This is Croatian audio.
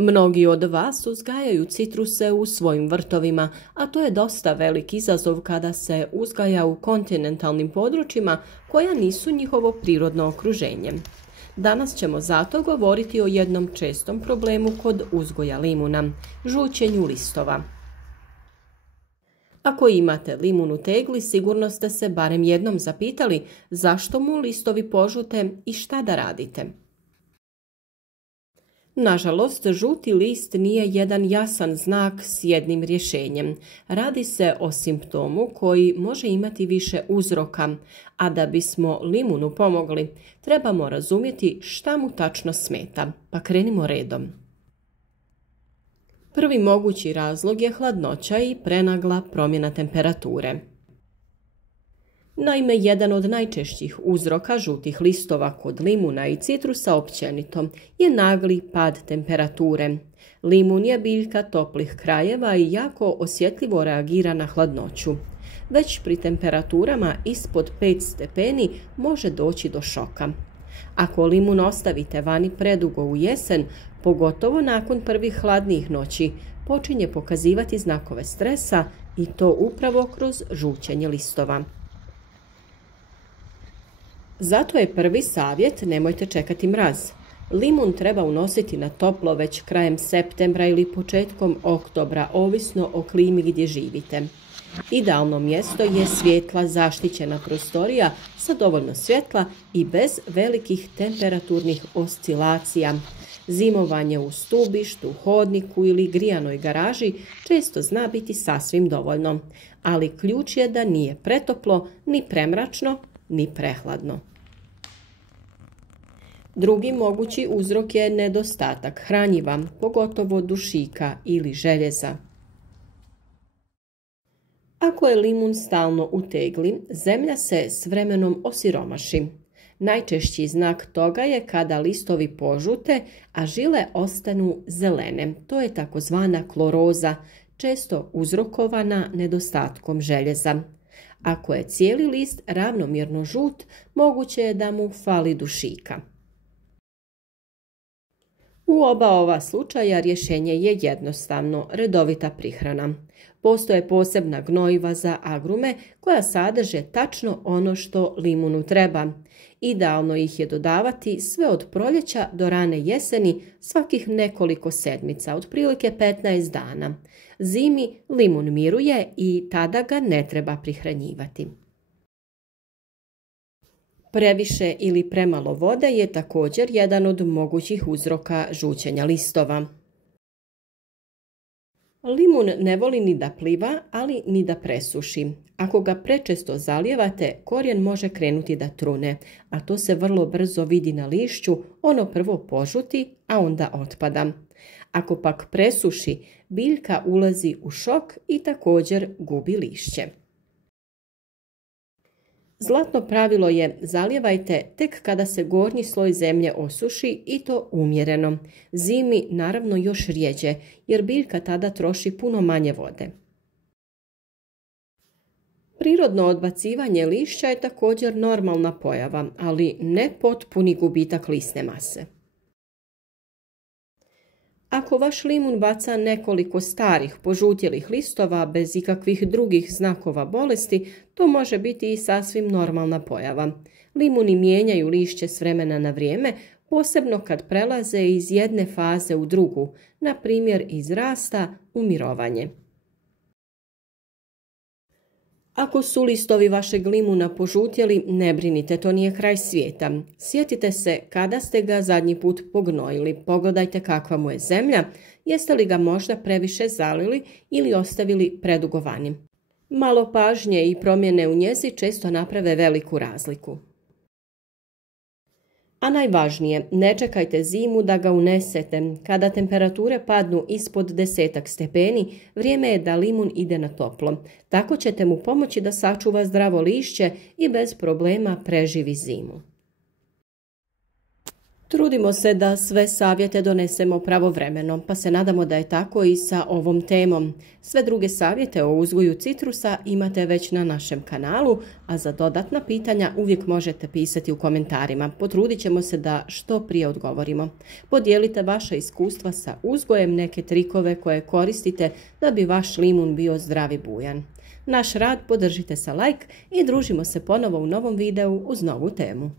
Mnogi od vas uzgajaju citruse u svojim vrtovima, a to je dosta velik izazov kada se uzgaja u kontinentalnim područjima koja nisu njihovo prirodno okruženje. Danas ćemo zato govoriti o jednom čestom problemu kod uzgoja limuna – žućenju listova. Ako imate limun u tegli, sigurno ste se barem jednom zapitali zašto mu listovi požute i šta da radite. Nažalost, žuti list nije jedan jasan znak s jednim rješenjem. Radi se o simptomu koji može imati više uzroka, a da bismo limunu pomogli, trebamo razumjeti šta mu tačno smeta, pa krenimo redom. Prvi mogući razlog je hladnoća i prenagla promjena temperature. Naime, jedan od najčešćih uzroka žutih listova kod limuna i citrusa općenito je nagli pad temperature. Limun je biljka toplih krajeva i jako osjetljivo reagira na hladnoću. Već pri temperaturama ispod 5 stepeni može doći do šoka. Ako limun ostavite vani predugo u jesen, pogotovo nakon prvih hladnijih noći, počinje pokazivati znakove stresa i to upravo kroz žućenje listova. Zato je prvi savjet nemojte čekati mraz. Limun treba unositi na toplo već krajem septembra ili početkom oktobra, ovisno o klimi gdje živite. Idealno mjesto je svijetla zaštićena prostorija sa dovoljno svjetla i bez velikih temperaturnih oscilacija. Zimovanje u stubištu, hodniku ili grijanoj garaži često zna biti sasvim dovoljno, ali ključ je da nije pretoplo, ni premračno, ni prehladno. Drugi mogući uzrok je nedostatak hranjiva, pogotovo dušika ili željeza. Ako je limun stalno u tegli, zemlja se s vremenom osiromaši. Najčešći znak toga je kada listovi požute, a žile ostanu zelene. To je takozvana kloroza, često uzrokovana nedostatkom željeza. Ako je cijeli list ravnomjerno žut, moguće je da mu fali dušika. U oba ova slučaja rješenje je jednostavno, redovita prihrana. Postoje posebna gnojiva za agrume koja sadrže tačno ono što limunu treba. Idealno ih je dodavati sve od proljeća do rane jeseni svakih nekoliko sedmica, otprilike 15 dana. Zimi limun miruje i tada ga ne treba prihranjivati. Previše ili premalo vode je također jedan od mogućih uzroka žućenja listova. Limun ne voli ni da pliva, ali ni da presuši. Ako ga prečesto zalijevate, korijen može krenuti da trune, a to se vrlo brzo vidi na lišću, ono prvo požuti, a onda otpada. Ako pak presuši, biljka ulazi u šok i također gubi lišće. Zlatno pravilo je zalijevajte tek kada se gornji sloj zemlje osuši i to umjereno. Zimi naravno još rjeđe jer biljka tada troši puno manje vode. Prirodno odbacivanje lišća je također normalna pojava, ali ne potpuni gubitak lisne mase. Ako vaš limun baca nekoliko starih požutjelih listova bez ikakvih drugih znakova bolesti, to može biti i sasvim normalna pojava. Limuni mijenjaju lišće s vremena na vrijeme, posebno kad prelaze iz jedne faze u drugu, na primjer iz rasta u mirovanje. Ako su listovi vašeg limuna požutjeli, ne brinite, to nije kraj svijeta. Sjetite se kada ste ga zadnji put pognojili, pogledajte kakva mu je zemlja, jeste li ga možda previše zalili ili ostavili predugo vani. Malo pažnje i promjene u njezi često naprave veliku razliku. A najvažnije, ne čekajte zimu da ga unesete. Kada temperature padnu ispod 10 stepeni, vrijeme je da limun ide na toplo. Tako ćete mu pomoći da sačuva zdravo lišće i bez problema preživi zimu. Trudimo se da sve savjete donesemo pravovremeno, pa se nadamo da je tako i sa ovom temom. Sve druge savjete o uzgoju citrusa imate već na našem kanalu, a za dodatna pitanja uvijek možete pisati u komentarima. Potrudit ćemo se da što prije odgovorimo. Podijelite vaša iskustva sa uzgojem, neke trikove koje koristite da bi vaš limun bio zdrav i bujan. Naš rad podržite sa like i družimo se ponovo u novom videu uz novu temu.